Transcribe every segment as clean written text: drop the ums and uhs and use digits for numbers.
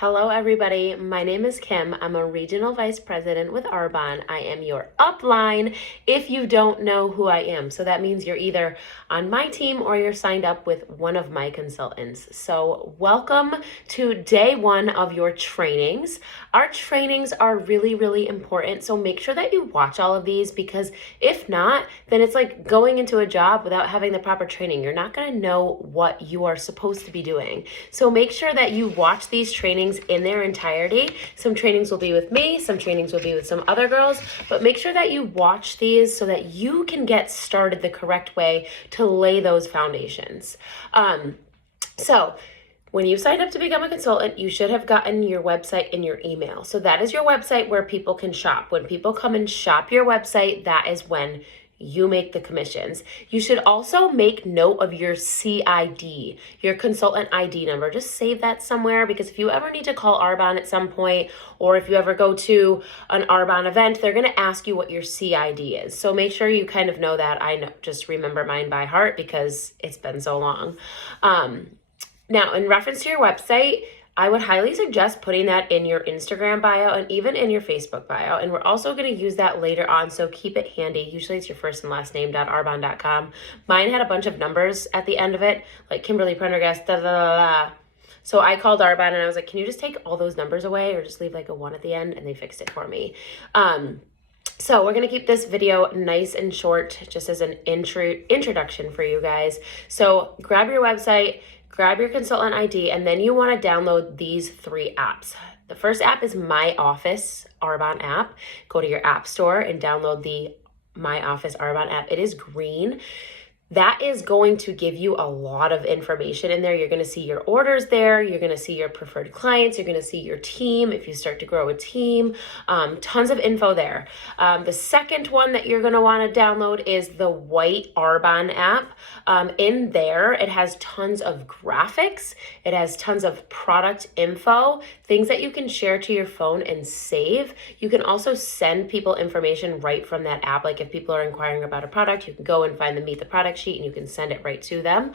Hello, everybody. My name is Kim. I'm a regional vice president with Arbonne. I am your upline if you don't know who I am. So that means you're either on my team or you're signed up with one of my consultants. So welcome to day one of your trainings. Our trainings are really, really important. So make sure that you watch all of these, because if not, then it's like going into a job without having the proper training. You're not going to know what you are supposed to be doing. So make sure that you watch these trainings in their entirety. Some trainings will be with me, some trainings will be with some other girls, but make sure that you watch these so that you can get started the correct way to lay those foundations. So when you signed up to become a consultant, you should have gotten your website in your email. So that is your website where people can shop. When people come and shop your website, that is when you make the commissions. You should also make note of your CID, your consultant ID number. Just save that somewhere, because if you ever need to call Arbonne at some point, or if you ever go to an Arbonne event, they're gonna ask you what your CID is. So make sure you kind of know that. Just remember mine by heart because it's been so long. Now, in reference to your website, I would highly suggest putting that in your Instagram bio and even in your Facebook bio. And we're also going to use that later on, so keep it handy. Usually it's your first and last name .arbonne.com. Mine had a bunch of numbers at the end of it, like Kimberly Prendergast, da da da da. So I called Arbonne and I was like, can you just take all those numbers away or just leave like a 1 at the end? And they fixed it for me. So we're going to keep this video nice and short, just as an introduction for you guys. So grab your website, grab your consultant ID, and then you want to download these 3 apps. The first app is My Office Arbonne app. Go to your app store and download the My Office Arbonne app. It is green. That is going to give you a lot of information in there. You're going to see your orders there. You're going to see your preferred clients. You're going to see your team if you start to grow a team. Tons of info there. The second one that you're going to want to download is the White Arbonne app. In there, it has tons of graphics. It has tons of product info, things that you can share to your phone and save. You can also send people information right from that app. Like if people are inquiring about a product, you can go and find the Meet the Product sheet and you can send it right to them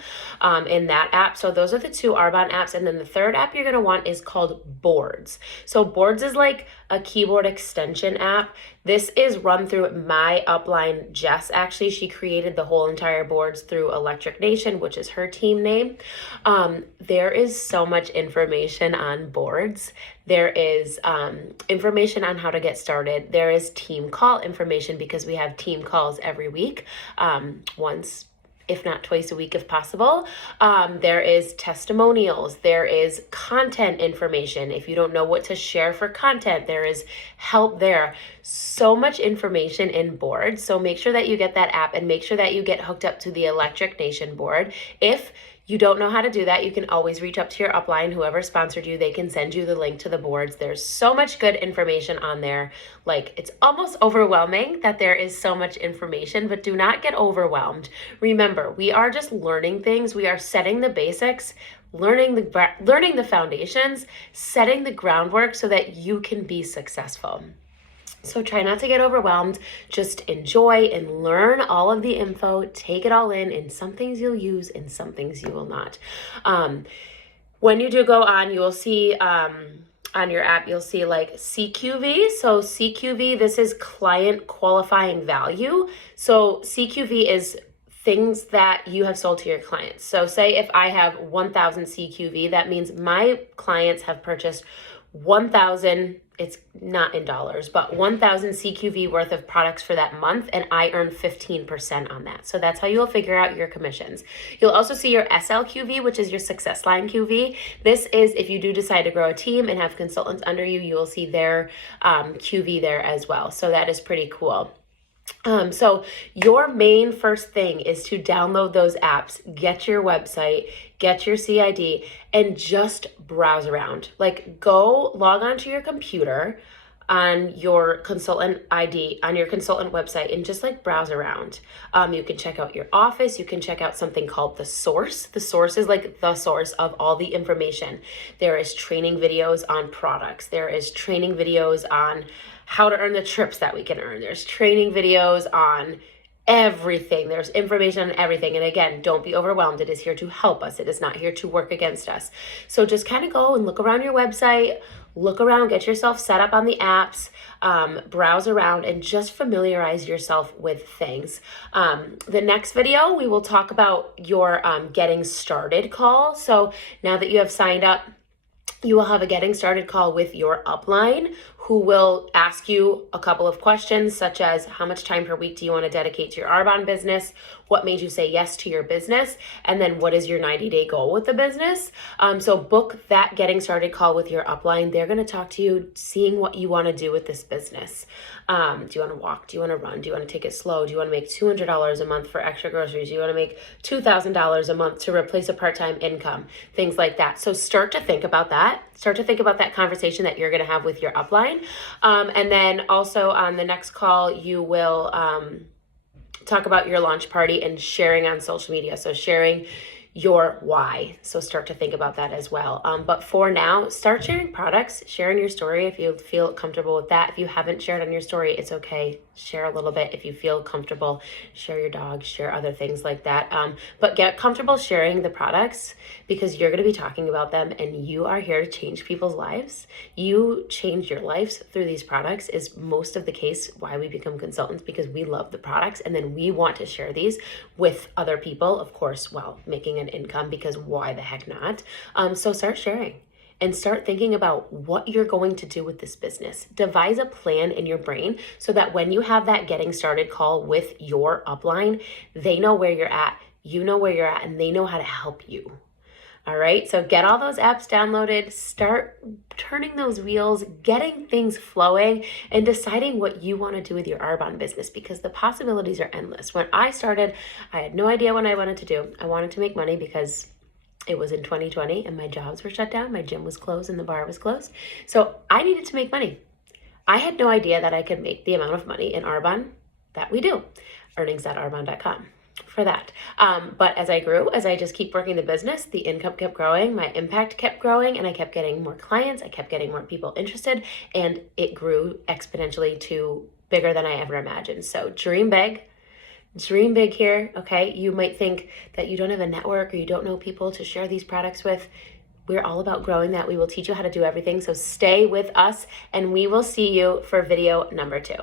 in that app. So those are the 2 Arbonne apps. And then the third app you're going to want is called Boards. So Boards is like a keyboard extension app. This is run through my upline, Jess. Actually, she created the whole entire Boards through Electric Nation, which is her team name. There is so much information on Boards. There is information on how to get started. There is team call information, because we have team calls every week, once, if not twice a week if possible. There is testimonials. There is content information. If you don't know what to share for content, there is help there. So much information in Board. So make sure that you get that app and make sure that you get hooked up to the Electric Nation board. If you don't know how to do that, you can always reach up to your upline, whoever sponsored you. They can send you the link to the boards. There's so much good information on there. Like, it's almost overwhelming that there is so much information, but do not get overwhelmed. Remember, we are just learning things. We are setting the basics, learning the foundations, setting the groundwork so that you can be successful. So try not to get overwhelmed. Just enjoy and learn all of the info. Take it all in, and some things you'll use and some things you will not. When you do go on, you will see on your app, you'll see like CQV. So CQV, this is client qualifying value. So CQV is things that you have sold to your clients. So say if I have 1,000 CQV, that means my clients have purchased 1,000, it's not in dollars, but 1,000 CQV worth of products for that month, and I earn 15% on that. So that's how you'll figure out your commissions. You'll also see your SLQV, which is your success line QV. This is if you do decide to grow a team and have consultants under you, you will see their QV there as well. So that is pretty cool. So your main first thing is to download those apps, get your website, get your CID, and just browse around. Like, go log onto your computer on your consultant ID, on your consultant website, and just like browse around. You can check out your office. You can check out something called The Source. The Source is like the source of all the information. There is training videos on products. There is training videos on how to earn the trips that we can earn. There's training videos on everything. There's information on everything. And again, don't be overwhelmed. It is here to help us. It is not here to work against us. So just kind of go and look around your website, look around, get yourself set up on the apps, browse around, and just familiarize yourself with things. The next video, we will talk about your getting started call. So now that you have signed up, you will have a getting started call with your upline, who will ask you a couple of questions, such as how much time per week do you want to dedicate to your Arbonne business? What made you say yes to your business? And then what is your 90-day goal with the business? So book that getting started call with your upline. They're going to talk to you, seeing what you want to do with this business. Do you want to walk? Do you want to run? Do you want to take it slow? Do you want to make $200 a month for extra groceries? Do you want to make $2,000 a month to replace a part-time income? Things like that. So start to think about that. Start to think about that conversation that you're going to have with your upline. And then also on the next call, you will talk about your launch party and sharing on social media. So sharing your why. So start to think about that as well. But for now, start sharing products, sharing your story if you feel comfortable with that. If you haven't shared on your story, it's okay. Share a little bit if you feel comfortable. Share your dog, share other things like that. But get comfortable sharing the products, because you're going to be talking about them and you are here to change people's lives. You change your lives through these products is most of the case why we become consultants, because we love the products and then we want to share these with other people, of course, while making an income, because why the heck not? So start sharing. And start thinking about what you're going to do with this business. Devise a plan in your brain so that when you have that getting started call with your upline, they know where you're at, you know where you're at, and they know how to help you. All right, so get all those apps downloaded, start turning those wheels, getting things flowing, and deciding what you want to do with your Arbonne business, because the possibilities are endless. When I started, I had no idea what I wanted to do. I wanted to make money because it was in 2020 and my jobs were shut down. My gym was closed and the bar was closed. So I needed to make money. I had no idea that I could make the amount of money in Arbonne that we do. Earnings.arbonne.com for that. But as I grew, as I just keep working the business, the income kept growing, my impact kept growing, and I kept getting more clients. I kept getting more people interested, and it grew exponentially to bigger than I ever imagined. So dream big. Dream big here, okay? You might think that you don't have a network or you don't know people to share these products with. We're all about growing that. We will teach you how to do everything. So stay with us and we will see you for video number 2.